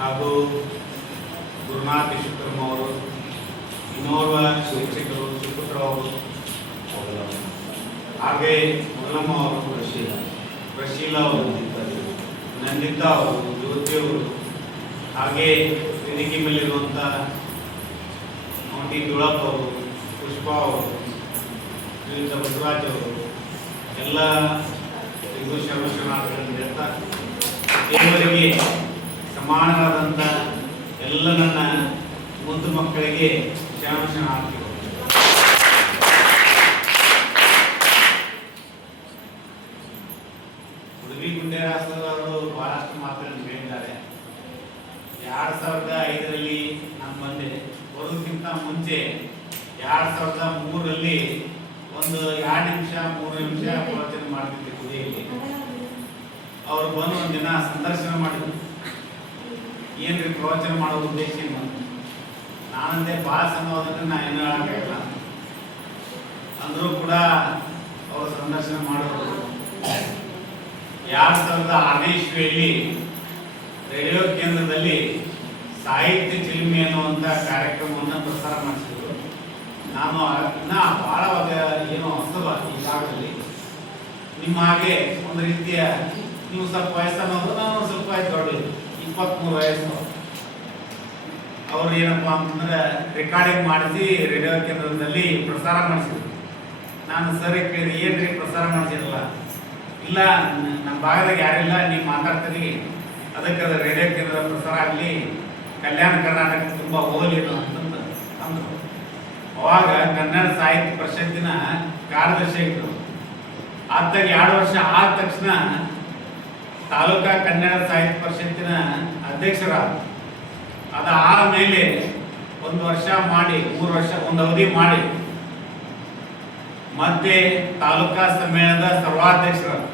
ಹಾಗೂ ಗುರುನಾಥ್ ಶುಕ್ರಮ್ ಅವರು, ಇನ್ನೋರ್ವ ಶಿಕ್ಷಕರು ಸುಪುತ್ರರಾವ್ ಅವರು, ಹಾಗೆ ಮುಲ್ಲಮ್ಮ ಅವರು, ಪ್ರಶೀಲಾ ಅವರು, ನಂದಿತಾ ಅವರು, ಜ್ಯೋತಿ ಅವರು, ಹಾಗೆ ವೇದಿಕೆ ಮೇಲಿರುವಂಥ ಮೌಂಟಿ ದುಳಪ್ಪ ಅವರು, ಪುಷ್ಪಾ ಅವರು, ಶ್ರೀಯುತ ಬಸವರಾಜ್ ಅವರು, ಎಲ್ಲ ಶರಣಾರ್ಥಿಗಳನ್ನು ಹೇಳ್ತಾ ದೇವರಿಗೆ ಸಮಾನವಾದಂಥ ಎಲ್ಲ ನನ್ನ ಮುದ್ದು ಮಕ್ಕಳಿಗೆ ಶರಣಾರ್ಥಿಗಳು. ಉಡುಪಿ ಗುಂಡೇರಾಸವರು ಬಹಳಷ್ಟು ಮಾತುಗಳನ್ನು ಹೇಳಿದ್ದಾರೆ. 2005ರಲ್ಲಿ ನಾನು ಬಂದೆ. ಬರೋದಕ್ಕಿಂತ ಮುಂಚೆ 2003ರಲ್ಲಿ ಒಂದು 2 ನಿಮಿಷ 3 ನಿಮಿಷ ಪ್ರವಚನ ಮಾಡ್ತಿದ್ದೆ ಗುಡಿಯಲ್ಲಿ. ಅವ್ರು ಬಂದು ಒಂದು ದಿನ ಸಂದರ್ಶನ ಮಾಡಿದ್ರು. ಏನ್ರಿ ಪ್ರವಚನ ಮಾಡೋ ಉದ್ದೇಶ ಏನು? ನಾನಂದೆ ಭಾಳ ಸಣ್ಣವಾದ್ರೆ ನಾ ಏನೂ ಹೇಳೋಕ್ಕಾಗಲ್ಲ ಅಂದರೂ ಕೂಡ ಅವರು ಸಂದರ್ಶನ ಮಾಡೋರು. 2006ನೇ ಇಸ್ವಿಯಲ್ಲಿ ರೇಡಿಯೋ ಕೇಂದ್ರದಲ್ಲಿ ಸಾಹಿತ್ಯ ಚಿಲುಮೆ ಅನ್ನುವಂಥ ಕಾರ್ಯಕ್ರಮವನ್ನು ಪ್ರಸಾರ ಮಾಡಿಸಿದ್ರು. ನಾನು ಇನ್ನೂ ಭಾಳ ಏನೋ ಹೊಸಬ ಈಗಾಗಲಿ. ನಿಮ್ಮ ಹಾಗೆ ಒಂದು ರೀತಿಯ ನೀವು ಸ್ವಲ್ಪ ವಯಸ್ಸನ್ನೋದು, ನಾನು ಸ್ವಲ್ಪ ದೊಡ್ಡ 23 ವಯಸ್ಸು. ಅವರು ಏನಪ್ಪ ಅಂತಂದ್ರೆ ರೆಕಾರ್ಡಿಂಗ್ ಮಾಡಿಸಿ ರೇಡಿಯೋ ಕೇಂದ್ರದಲ್ಲಿ ಪ್ರಸಾರ ಮಾಡಿಸಿದ್ರು. ನಾನು ಸರಿ ಕೇಳಿ, ಏನ್ರಿ ಪ್ರಸಾರ ಮಾಡಿಸಿರಲ್ಲ? ಇಲ್ಲ, ನಮ್ಮ ಭಾಗದಾಗ ಯಾರಿಲ್ಲ, ನೀವು ಮಾತಾಡ್ತೀರಿ, ಅದಕ್ಕೆ ಅದು ರೇಡಿಯೋ ಕೇಂದ್ರ ಪ್ರಸಾರ ಆಗಲಿ, ಕಲ್ಯಾಣ ಕರ್ನಾಟಕ ತುಂಬ ಹೋಗಲಿಲ್ಲ ಅಂತಂದು ಅಂದರು. ಅವಾಗ ಕನ್ನಡ ಸಾಹಿತ್ಯ ಪರಿಷತ್ತಿನ ಕಾರ್ಯದರ್ಶಿ ಇದ್ದರು. ಆತಾಗ 2 ವರ್ಷ ಆದ ತಕ್ಷಣ ತಾಲೂಕಾ ಕನ್ನಡ ಸಾಹಿತ್ಯ ಪರಿಷತ್ತಿನ ಅಧ್ಯಕ್ಷರಾದ. ಅದಾದ ಮೇಲೆ 1 ವರ್ಷ ಮಾಡಿ 3 ವರ್ಷ ಒಂದು ಅವಧಿ ಮಾಡಿ ಮತ್ತೆ ತಾಲೂಕಾ ಸಮ್ಮೇಳನದ ಸರ್ವಾಧ್ಯಕ್ಷರಾದ.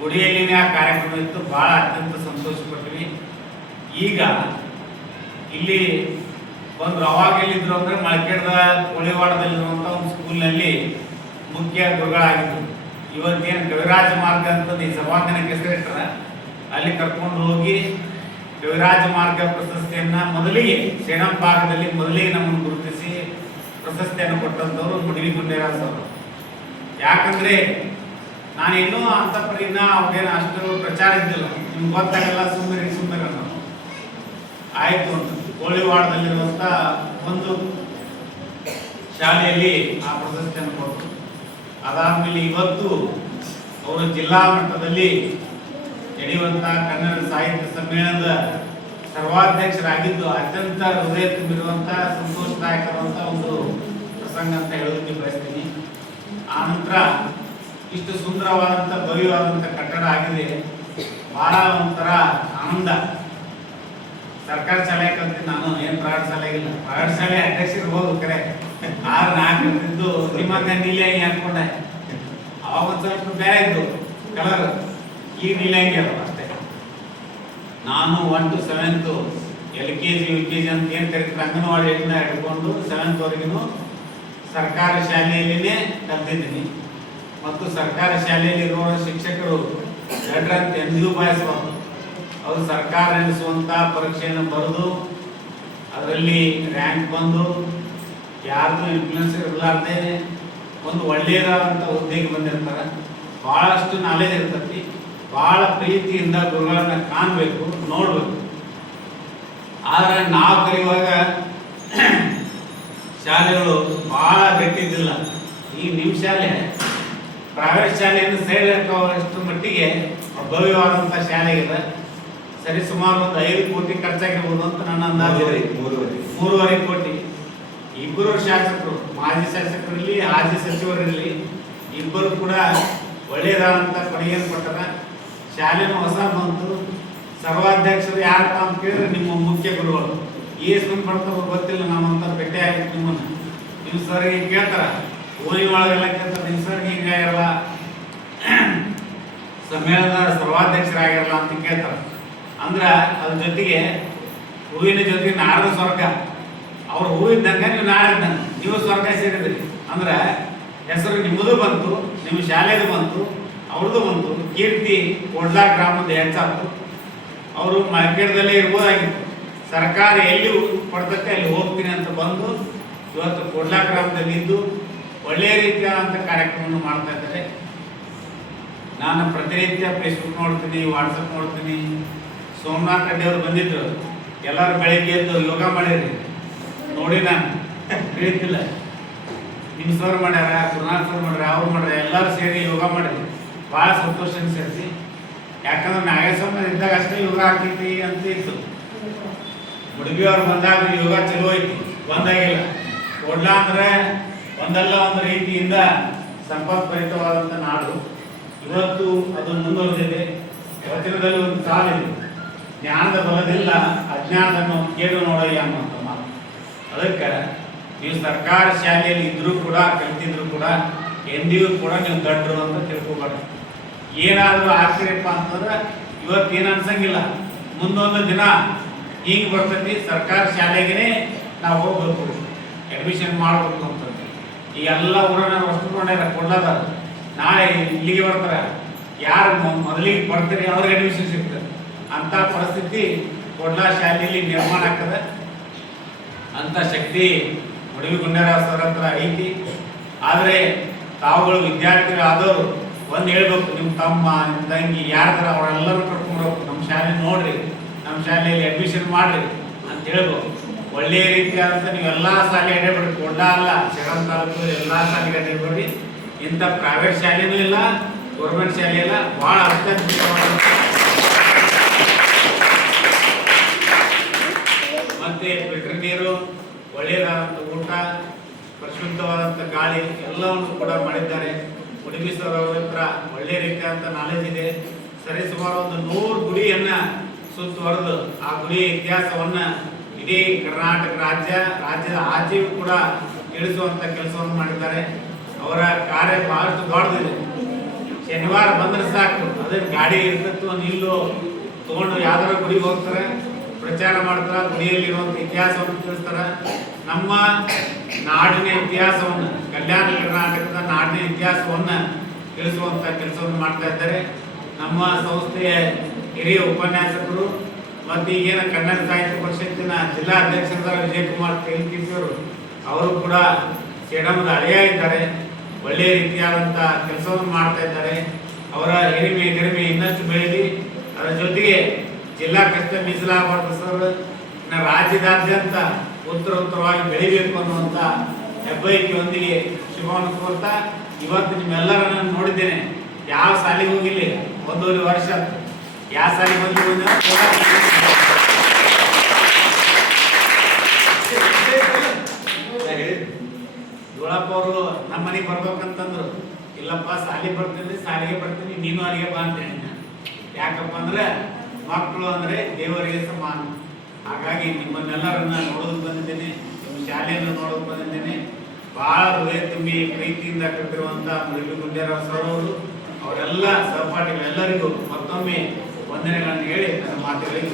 ಗುಡಿಯಲ್ಲಿನೇ ಆ ಕಾರ್ಯಕ್ರಮ ಇತ್ತು. ಭಾಳ ಅತ್ಯಂತ ಸಂತೋಷ ಪಟ್ವಿ. ಈಗ ಇಲ್ಲಿ ಬಂದರು. ಅವಾಗ ಎಲ್ಲಿದ್ರು ಅಂದರೆ ಮಳಕೇಡದ ಕೋಳಿವಾಡದಲ್ಲಿರುವಂಥ ಒಂದು ಸ್ಕೂಲ್ನಲ್ಲಿ ಮುಖ್ಯ ಗುರುಗಳಾಗಿದ್ದರು. ಇವತ್ತೇನು ಕವಿರಾಜ ಮಾರ್ಗ ಅಂತ ಈ ಸಭಾಂಗಣಕ್ಕೆ ಹೆಸರಿಟ್ಟಾರ, ಅಲ್ಲಿ ಕರ್ಕೊಂಡು ಹೋಗಿ ಕವಿರಾಜ ಮಾರ್ಗ ಪ್ರಶಸ್ತಿಯನ್ನು ಮೊದಲಿಗೆ ಸೇನಂ ಭಾಗದಲ್ಲಿ ಮೊದಲಿಗೆ ನಮ್ಮನ್ನು ಗುರುತಿಸಿ ಪ್ರಶಸ್ತಿಯನ್ನು ಕೊಟ್ಟಂಥವ್ರು ಮುಡಿವಿ ಗುಂಡೇರಾಸ್ ಅವರು. ಯಾಕಂದರೆ ನಾನು ಇನ್ನೂ ಅಂಥ ಪರಿನ ಅವ್ರಿಗೇನು ಅಷ್ಟು ಪ್ರಚಾರ ಇದ್ದಿಲ್ಲ. ನಿಮ್ಗೆ ಗೊತ್ತಾಗಲ್ಲ, ಸುಮ್ಮನೆ ಅನ್ನೋ ಆಯಿತು ಅಂತ ಕೋಳಿವಾಡದಲ್ಲಿರುವಂಥ ಒಂದು ಶಾಲೆಯಲ್ಲಿ ಆ ಪ್ರಶಸ್ತಿಯನ್ನು ಕೊಟ್ಟರು. ಅದಾದಮೇಲೆ ಇವತ್ತು ಅವರು ಜಿಲ್ಲಾ ಮಟ್ಟದಲ್ಲಿ ನಡೆಯುವಂಥ ಕನ್ನಡ ಸಾಹಿತ್ಯ ಸಮ್ಮೇಳನದ ಸರ್ವಾಧ್ಯಕ್ಷರಾಗಿದ್ದು ಅತ್ಯಂತ ಹೃದಯ ತುಂಬಿರುವಂಥ ಸಂತೋಷದಾಯಕವಾದಂಥ ಒಂದು ಪ್ರಸಂಗ ಅಂತ ಹೇಳೋದಕ್ಕೆ ಬಯಸ್ತೀನಿ. ಆನಂತರ ಇಷ್ಟು ಸುಂದರವಾದಂಥ ಭವ್ಯವಾದಂಥ ಕಟ್ಟಡ ಆಗಿದೆ. ಭಾಳ ಒಂಥರ ಆನಂದ. ಸರ್ಕಾರಿ ಶಾಲೆ ಕಲ್ತೀನಿ ನಾನು, ಏನು ಪ್ರೈವೇಟ್ ಶಾಲೆಗಿಲ್ಲ. ಪ್ರೈವೇಟ್ ಶಾಲೆ ಅಧ್ಯಕ್ಷರಿರ್ಬೋದು ಕರೆ, 6-4 ಇದ್ದು ನಿಮ್ಮನ್ನ ನೀಲಿಯಾಗಿ ಹಾಕೊಂಡೆ. ಅವಾಗ ಒಂದು ಸ್ವಲ್ಪ ಬೇರೆ ಇದ್ದು ಕಲರ್, ಈಗ ನೀಲಿಯಾಗಿ ಅಲ್ಲ ಅಷ್ಟೇ. ನಾನು 1 to 7th LKG UKG ಅಂತ ಏನು ಕರೀತಾರೆ, ಅಂಗನವಾಡಿಯಿಂದ ಹಿಡ್ಕೊಂಡು 7th ವರೆಗೂ ಸರ್ಕಾರಿ ಶಾಲೆಯಲ್ಲಿನೇ ಕಲ್ತಿದ್ದೀನಿ. ಮತ್ತು ಸರ್ಕಾರಿ ಶಾಲೆಯಲ್ಲಿ ಇರುವ ಶಿಕ್ಷಕರು ಎರಡರಂತೆ ಎಂದಿಗೂ ಬಯಸಬಾರ್ದು. ಅವರು ಸರ್ಕಾರ ನಡೆಸುವಂಥ ಪರೀಕ್ಷೆಯನ್ನು ಬರೆದು ಅದರಲ್ಲಿ ರ್ಯಾಂಕ್ ಬಂದು ಯಾರ್ದು ಇನ್ಫ್ಲುಯೆನ್ಸ್ ಇರಲಾರ್ದೆ ಒಂದು ಒಳ್ಳೆಯದಾದಂಥ ಹುದ್ದೆಗೆ ಬಂದಿರ್ತಾರೆ. ಭಾಳಷ್ಟು ನಾಲೆಜ್ ಇರ್ತೈತಿ. ಭಾಳ ಪ್ರೀತಿಯಿಂದ ಗುರುಗಳನ್ನ ಕಾಣಬೇಕು, ನೋಡಬೇಕು. ಆದರೆ ನಾವು ಕಲಿಯುವಾಗ ಶಾಲೆಗಳು ಭಾಳ ಗಟ್ಟಿದ್ದಿಲ್ಲ. ಈ ನಿಮ್ಮ ಶಾಲೆ ಪ್ರೈವೇಟ್ ಶಾಲೆಯನ್ನು ಸೇರಷ್ಟು ಮಟ್ಟಿಗೆ ಭವ್ಯವಾದಂಥ ಶಾಲೆ ಇದೆ. ಸರಿ ಸುಮಾರು ಒಂದು 5 ಕೋಟಿ ಖರ್ಚಾಗಿರ್ಬೋದು ಅಂತ ನನ್ನ ಅಂದಾಜು. 3.5 ಕೋಟಿ. ಇಬ್ಬರು ಶಾಸಕರು, ಮಾಜಿ ಶಾಸಕರಲ್ಲಿ ಹಾಜಿ ಸಚಿವರಲ್ಲಿ ಇಬ್ಬರು ಕೂಡ ಒಳ್ಳೆಯದಾದಂಥ ಕೊಡುಗೆಯನ್ನು ಕೊಟ್ಟಾರ. ಶಾಲೆನೂ ಹೊಸ ಬಂತು. ಸರ್ವಾಧ್ಯಕ್ಷರು ಯಾರಪ್ಪ ಅಂತ ಕೇಳಿದ್ರೆ ನಿಮ್ಮ ಮುಖ್ಯ ಗುರುಗಳು. ಎಷ್ಟು ಮಂದಿ ಬರ್ತಾರೋ ಗೊತ್ತಿಲ್ಲ, ನಮ್ಮಂತ ಭೇಟಿ ಆಗಿತ್ತು ನಿಮ್ಮನ್ನು. ನಿಮ್ಮ ಸರ್ಗೆ ಕೇಳ್ತಾರ, ಓಣಿ ಒಳಗೆಲ್ಲ ಕೇಳ್ತಾರೆ, ನಿಮ್ಮ ಸರ್ಗೆ ಹಿಂಗಾಗಿರಲ್ಲ, ಸಮ್ಮೇಳನದ ಸರ್ವಾಧ್ಯಕ್ಷರಾಗಿರಲ್ಲ ಅಂತ ಕೇಳ್ತಾರೆ. ಅಂದ್ರೆ ಅದ್ರ ಜೊತೆಗೆ ಹೂವಿನ ಜೊತೆಗೆ ನಾರದ ಸ್ವರ್ಗ. ಅವ್ರು ಹೂವಿದ್ದಂಗೆ ನೀವು ನಾರಿದ್ದಂಗೆ, ನೀವು ಸ್ವರ್ಗ ಸೇರಿದ್ರಿ. ಅಂದ್ರೆ ಹೆಸರು ನಿಮ್ಮದು ಬಂತು, ನಿಮ್ಮ ಶಾಲೆದು ಬಂತು, ಅವ್ರದ್ದು ಬಂತು. ಕೀರ್ತಿ ಕೊಡ್ಲಾ ಗ್ರಾಮದ ಹೆಚ್ಚಾಯ್ತು. ಅವರು ಮಳಕೇಡದಲ್ಲೇ ಇರ್ಬೋದಾಗಿತ್ತು, ಸರ್ಕಾರ ಎಲ್ಲಿ ಕೊಡ್ತೈತೆ ಅಲ್ಲಿ ಹೋಗ್ತೀನಿ ಅಂತ ಬಂದು ಇವತ್ತು ಕೊಡ್ಲಾ ಗ್ರಾಮದಲ್ಲಿ ಇದ್ದು ಒಳ್ಳೆಯ ರೀತಿಯಾದಂಥ ಕಾರ್ಯಕ್ರಮವನ್ನು ಮಾಡ್ತಾ ಇದ್ದಾರೆ. ನಾನು ಪ್ರತಿನಿತ್ಯ ಫೇಸ್ಬುಕ್ ನೋಡ್ತೀನಿ, ವಾಟ್ಸಪ್ ನೋಡ್ತೀನಿ. ಸೋಮನಾಥ್ ರೆಡ್ಡಿ ಅವರು ಬಂದಿದ್ರು, ಎಲ್ಲರೂ ಬೆಳಗ್ಗೆ ಎದ್ದು ಯೋಗ ಮಾಡಿರಿ ನೋಡಿ. ನಾನು ಹೇಳ್ತಿಲ್ಲ, ನಿಮ್ಮ ಸರ್ ಮಾಡ್ಯಾರ, ಗುರುನಾಥ್ ಸರ್ ಮಾಡ್ಯಾರ, ಅವ್ರು ಮಾಡ್ಯಾರ, ಎಲ್ಲರೂ ಸೇರಿ ಯೋಗ ಮಾಡಿರಿ. ಭಾಳ ಸಂತೋಷ ಅನಿಸ್ತೈತಿ. ಯಾಕಂದ್ರೆ ನಾಗೇಶ್ವರ ಇದ್ದಾಗ ಅಷ್ಟೇ ಯೋಗ ಆಗ್ತೈತಿ ಅಂತ ಇತ್ತು. ಮುಡುಬಿ ಅವ್ರು ಬಂದಾಗ ಯೋಗ ಚಲೋ ಐತಿ, ಬಂದಾಗಿಲ್ಲ. ಕೊಡ್ಲಾ ಅಂದ್ರೆ ಒಂದಲ್ಲ ಒಂದು ರೀತಿಯಿಂದ ಸಂಪತ್ಭರಿತವಾದಂಥ ನಾಡು. ಇವತ್ತು ಅದು ಮುಂದುವರೆದಿದೆ. ವಚನದಲ್ಲಿ ಒಂದು ಸಾಲಿದೆ, ಜ್ಞಾನದ ಬಲದಿಲ್ಲ ಅಜ್ಞಾನದನ್ನು ಕೇಳು ನೋಡಯ್ಯ ಅನ್ನುವಂಥ ಮಾತು. ಅದಕ್ಕೆ ನೀವು ಸರ್ಕಾರ ಶಾಲೆಯಲ್ಲಿ ಇದ್ರೂ ಕೂಡ ಕಲಿತಿದ್ರು ಕೂಡ ಎಂದಿಗೂ ಕೂಡ ನೀವು ದಡ್ರು ಅಂತ ತಿಳ್ಕೊಬಾರ್ದು. ಏನಾದರೂ ಆಗ್ತೀರಪ್ಪ ಅಂತಂದ್ರೆ ಇವತ್ತೇನು ಅನ್ಸಂಗಿಲ್ಲ, ಮುಂದೊಂದು ದಿನ ಈಗ ಬರ್ತೈತಿ ಸರ್ಕಾರ ಶಾಲೆಗೆ ನಾವು ಹೋಗ್ಬೇಕು, ಅಡ್ಮಿಷನ್ ಮಾಡಬೇಕು ಅಂತಂದ್ರೆ. ಈ ಎಲ್ಲ ಊರನ್ನ ವಸ್ತು ಮಾಡ್ಯಾರ ಕೊಡ್ಲಾದ, ನಾಳೆ ಇಲ್ಲಿಗೆ ಬರ್ತಾರೆ, ಯಾರು ಮೊದಲಿಗೆ ಬರ್ತಾರೆ ಅವ್ರಿಗೆ ಅಡ್ಮಿಷನ್ ಸಿಗ್ತದೆ. ಅಂಥ ಪರಿಸ್ಥಿತಿ ಕೊಡ್ಲಾ ಶಾಲೆಯಲ್ಲಿ ನಿರ್ಮಾಣ ಆಗ್ತದೆ. ಅಂಥ ಶಕ್ತಿ ಮುಡುಬಿ ಗುಂಡೇರಾವ್ ಸರ್ ಹತ್ರ ಐತಿ. ಆದರೆ ತಾವುಗಳು ವಿದ್ಯಾರ್ಥಿಗಳಾದವರು ಒಂದು ಹೇಳ್ಬೇಕು, ನಿಮ್ಮ ತಮ್ಮ ನಿಮ್ಮ ತಂಗಿ ಯಾರ್ದಾರ ಅವರೆಲ್ಲರೂ ಕರ್ಕೊಂಡ್ಬೇಕು, ನಮ್ಮ ಶಾಲೆ ನೋಡ್ರಿ, ನಮ್ಮ ಶಾಲೆಯಲ್ಲಿ ಅಡ್ಮಿಷನ್ ಮಾಡ್ರಿ ಅಂತ ಹೇಳ್ಬೇಕು. ಒಳ್ಳೆಯ ರೀತಿಯಾದಂಥ ನೀವೆಲ್ಲ ಶಾಲೆ ಅಡ್ಡಬೇಡ್ರಿ. ಕೊಡ್ಲಾ ಅಲ್ಲ, ಶರಣ ತಾಲೂಕು ಎಲ್ಲ ಶಾಲೆಗೆ ಅಡ್ಡಬೇಡ್ರಿ. ಇಂಥ ಪ್ರೈವೇಟ್ ಶಾಲೆನೂ ಇಲ್ಲ, ಗೌರ್ಮೆಂಟ್ ಶಾಲೆ ಇಲ್ಲ, ಭಾಳ ಅತ್ಯಂತ ಮತ್ತೆ ಫಿಲ್ಟರ್ ನೀರು, ಒಳ್ಳೆಯದಾದಂಥ ಊಟ, ಪರಿಶುದ್ಧವಾದಂಥ ಗಾಳಿ ಎಲ್ಲವನ್ನು ಕೂಡ ಮಾಡಿದ್ದಾರೆ. ಮುಡುಬಿ ಸರ್ ಅವರ ಹತ್ರ ಒಳ್ಳೆಯ ರೀತಿಯಾದಂಥ ನಾಲೆಜ್ ಇದೆ. ಸರಿಸುಮಾರು ಒಂದು 100 ಗುಡಿಯನ್ನು ಸುತ್ತುವರೆದು ಆ ಗುಡಿಯ ಇತಿಹಾಸವನ್ನು ಇಡೀ ಕರ್ನಾಟಕ ರಾಜ್ಯದ ಆಚೆಯೂ ಕೂಡ ತಿಳಿಸುವಂಥ ಕೆಲಸವನ್ನು ಮಾಡಿದ್ದಾರೆ. ಅವರ ಕಾರ್ಯ ಬಹಳಷ್ಟು ದೊಡ್ಡದಿದೆ. ಶನಿವಾರ ಬಂದ್ರೆ ಸಾಕು, ಅದೇ ಗಾಡಿ ಇರ್ತತ್ತು ನಿಲ್ಲು ತಗೊಂಡು ಯಾವ್ದಾರ ಗುಡಿಗೆ ಹೋಗ್ತಾರೆ, ಪ್ರಚಾರ ಮಾಡ್ತಾರೆ, ಗುಡಿಯಲ್ಲಿರುವಂಥ ಇತಿಹಾಸವನ್ನು ತಿಳಿಸ್ತಾರೆ. ನಮ್ಮ ನಾಡಿನ ಇತಿಹಾಸವನ್ನು, ಕಲ್ಯಾಣ ಕರ್ನಾಟಕದ ನಾಡಿನ ಇತಿಹಾಸವನ್ನು ತಿಳಿಸುವಂಥ ಕೆಲಸವನ್ನು ಮಾಡ್ತಾ ಇದ್ದಾರೆ. ನಮ್ಮ ಸಂಸ್ಥೆಯ ಹಿರಿಯ ಉಪನ್ಯಾಸಕರು ಮತ್ತು ಈಗೇನ ಕನ್ನಡ ಸಾಹಿತ್ಯ ಪರಿಷತ್ತಿನ ಜಿಲ್ಲಾ ಅಧ್ಯಕ್ಷರಾದ ವಿಜಯಕುಮಾರ್ ತೇಲ್ಕಿಸಿಯವರು ಅವರು ಕೂಡ ಸೇಡಮದ ಅಳಿಯ ಇದ್ದಾರೆ. ಒಳ್ಳೆಯ ರೀತಿಯಾದಂಥ ಕೆಲಸವನ್ನು ಮಾಡ್ತಾ ಇದ್ದಾರೆ. ಅವರ ಹಿರಿಮೆ ಗರಿಮೆ ಇನ್ನಷ್ಟು ಬೆಳೆಯಲಿ. ಅದರ ಜೊತೆಗೆ ಜಿಲ್ಲಾ ಕಷ್ಟ ಮೀಸಲಾಗಬಾರ್ದು ಸರ್, ರಾಜ್ಯದಾದ್ಯಂತ ಉತ್ತರವಾಗಿ ಬೆಳಿಬೇಕು ಅನ್ನುವಂಥ ಹೆಬ್ಬಯಕೆಯೊಂದಿಗೆ ಶುಭವನ್ನು ಕೋರ್ತಾ ಇವತ್ತು ನಿಮ್ಮೆಲ್ಲರನ್ನ ನೋಡಿದ್ದೇನೆ. ಯಾವ ಶಾಲೆಗೆ ಹೋಗಿಲ್ಲ, 1.5 ವರ್ಷ ಯಾವ ಶಾಲೆಗೆ ಬಂದಿಲ್ಲ. ಗೋಳಪ್ಪ ಅವರು ನಮ್ಮ ಮನೆಗೆ ಬರ್ಬೇಕಂತಂದ್ರು, ಇಲ್ಲಪ್ಪ ಶಾಲೆಗೆ ಬರ್ತೀನಿ, ಶಾಲೆಗೆ ಬರ್ತೀನಿ, ನೀನು ಅಲ್ಲಿಗೆ ಬಾ ಅಂತ ಹೇಳಿ. ಯಾಕಪ್ಪ ಅಂದ್ರೆ ಮಕ್ಕಳು ಅಂದ್ರೆ ದೇವರಿಗೆ ಸಮಾನ. ಹಾಗಾಗಿ ನಿಮ್ಮನ್ನೆಲ್ಲರನ್ನ ನೋಡೋದಕ್ಕೆ ಬಂದಿದ್ದೇನೆ, ನಿಮ್ಮ ಶಾಲೆಯನ್ನು ನೋಡೋದಕ್ಕೆ ಬಂದಿದ್ದೇನೆ. ಬಹಳ ಹೃದಯ ತುಂಬಿ ಪ್ರೀತಿಯಿಂದ ಕಟ್ಟಿರುವಂಥ ಮುಡುಬಿ ಗುಂಡೇರಾವ್ ಸರ್ ಅವರು, ಅವರೆಲ್ಲ ಸಹಪಾಠಿಗಳೆಲ್ಲರಿಗೂ ಮತ್ತೊಮ್ಮೆ ವಂದನೆಗಳನ್ನು ಹೇಳಿ ನನ್ನ ಮಾತುಗಳಿಗೆ